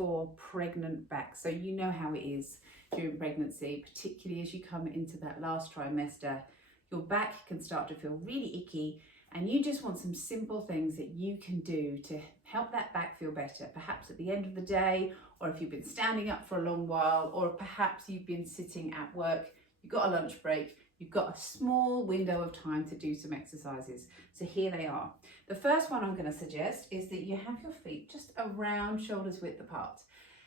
for pregnant back. So you know how it is during pregnancy, particularly as you come into that last trimester, your back can start to feel really icky, and you just want some simple things that you can do to help that back feel better, perhaps at the end of the day, or if you've been standing up for a long while, or perhaps you've been sitting at work, you've got a lunch break, you've got a small window of time to do some exercises. So here they are. The first one I'm going to suggest is that you have your feet just around shoulders width apart.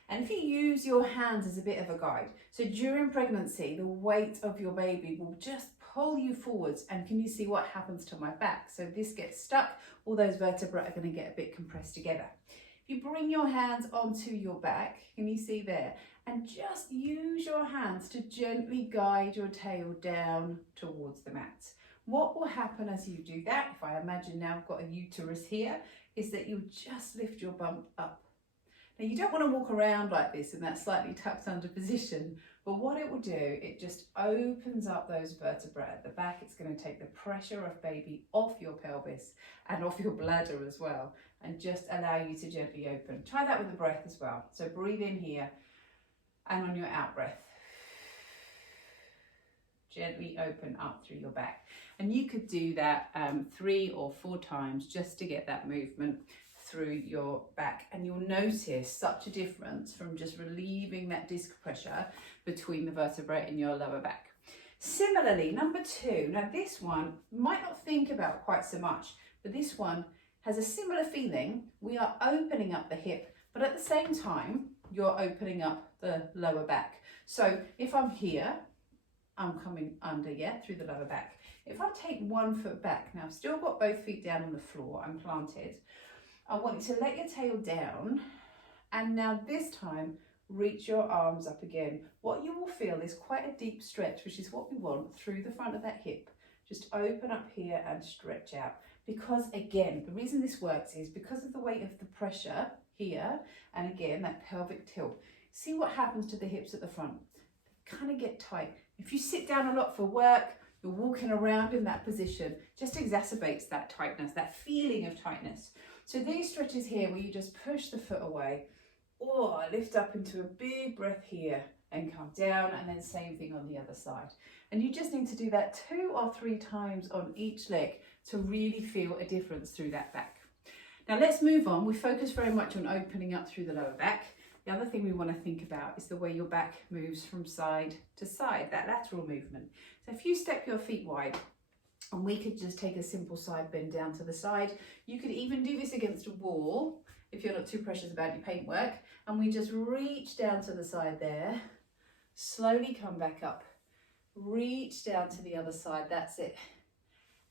And if you use your hands as a bit of a guide, so during pregnancy, the weight of your baby will just pull you forwards, and can you see what happens to my back? So this gets stuck, all those vertebrae are going to get a bit compressed together. If you bring your hands onto your back, can you see there? And just use your hands to gently guide your tail down towards the mat. What will happen as you do that, if I imagine now I've got a uterus here, is that you'll just lift your bump up. Now you don't want to walk around like this in that slightly tucked under position, but what it will do, it just opens up those vertebrae at the back. It's going to take the pressure of baby off your pelvis and off your bladder as well, and just allow you to gently open. Try that with the breath as well. So breathe in here, and on your out breath, gently open up through your back. And you could do that 3 or 4 times just to get that movement through your back, and you'll notice such a difference from just relieving that disc pressure between the vertebrae in your lower back. Similarly, number 2, now this one might not think about quite so much, but this one has a similar feeling. We are opening up the hip, but at the same time you're opening up the lower back. So if I'm here, I'm coming under, through the lower back. If I take 1 foot back, now I've still got both feet down on the floor, I'm planted. I want you to let your tail down, and now this time reach your arms up again. What you will feel is quite a deep stretch, which is what we want through the front of that hip. Just open up here and stretch out. Because again, the reason this works is because of the weight of the pressure here, and again, that pelvic tilt. See what happens to the hips at the front. They kind of get tight. If you sit down a lot for work, you're walking around in that position, just exacerbates that tightness, that feeling of tightness. So these stretches here where you just push the foot away, or lift up into a big breath here and come down, and then same thing on the other side. And you just need to do that 2 or 3 times on each leg to really feel a difference through that back. Now let's move on. We focus very much on opening up through the lower back. The other thing we want to think about is the way your back moves from side to side, that lateral movement. So if you step your feet wide, and we could just take a simple side bend down to the side. You could even do this against a wall if you're not too precious about your paintwork. And we just reach down to the side there, slowly come back up, reach down to the other side, that's it,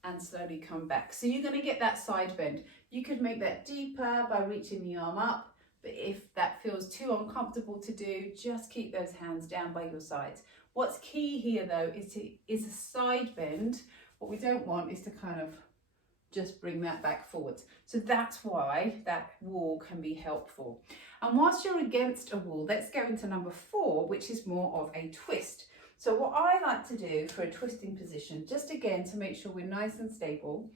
and slowly come back. So you're going to get that side bend. You could make that deeper by reaching the arm up, but if that feels too uncomfortable to do, just keep those hands down by your sides. What's key here though is a side bend. What we don't want is to kind of just bring that back forwards. So that's why that wall can be helpful. And whilst you're against a wall, let's go into number 4, which is more of a twist. So what I like to do for a twisting position, just again to make sure we're nice and stable,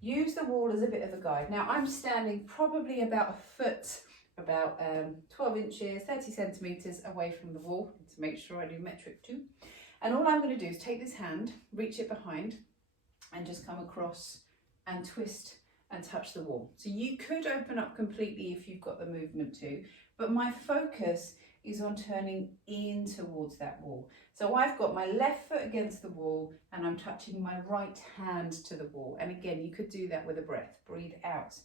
use the wall as a bit of a guide. Now I'm standing probably about a foot, about 12 inches, 30 centimeters away from the wall to make sure I do metric 2. And all I'm going to do is take this hand, reach it behind, and just come across and twist and touch the wall. So you could open up completely if you've got the movement too, but my focus is on turning in towards that wall. So I've got my left foot against the wall and I'm touching my right hand to the wall. And again, you could do that with a breath. Breathe out,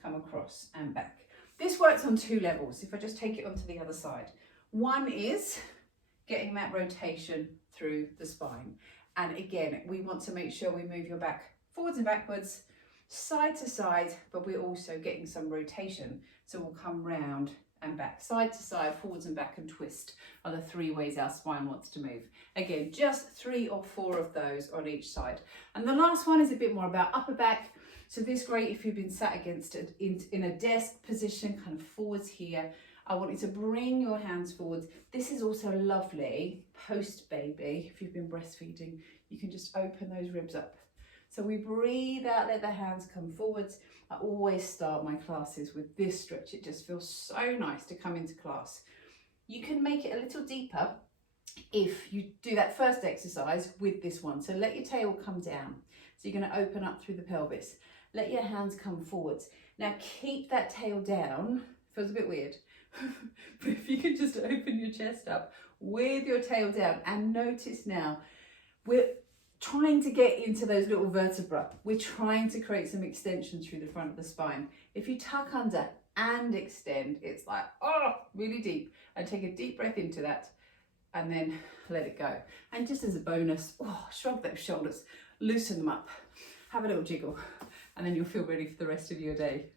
come across and back. This works on 2 levels. If I just take it onto the other side. One is getting that rotation through the spine. And again, we want to make sure we move your back forwards and backwards, side to side, but we're also getting some rotation. So we'll come round and back, side to side, forwards and back, and twist are the 3 ways our spine wants to move. Again, just 3 or 4 of those on each side. And the last one is a bit more about upper back. So this is great if you've been sat against it in a desk position, kind of forwards here. I want you to bring your hands forwards. This is also lovely post-baby. If you've been breastfeeding, you can just open those ribs up So we breathe out, let the hands come forwards. I always start my classes with this stretch. It just feels so nice to come into class. You can make it a little deeper if you do that first exercise with this one. So let your tail come down. So you're going to open up through the pelvis. Let your hands come forwards. Now keep that tail down. Feels a bit weird. But if you can just open your chest up with your tail down, and notice now, we're trying to get into those little vertebrae. We're trying to create some extension through the front of the spine. If you tuck under and extend, it's like, oh, really deep. And take a deep breath into that and then let it go. And just as a bonus, oh, shrug those shoulders, loosen them up, have a little jiggle, and then you'll feel ready for the rest of your day.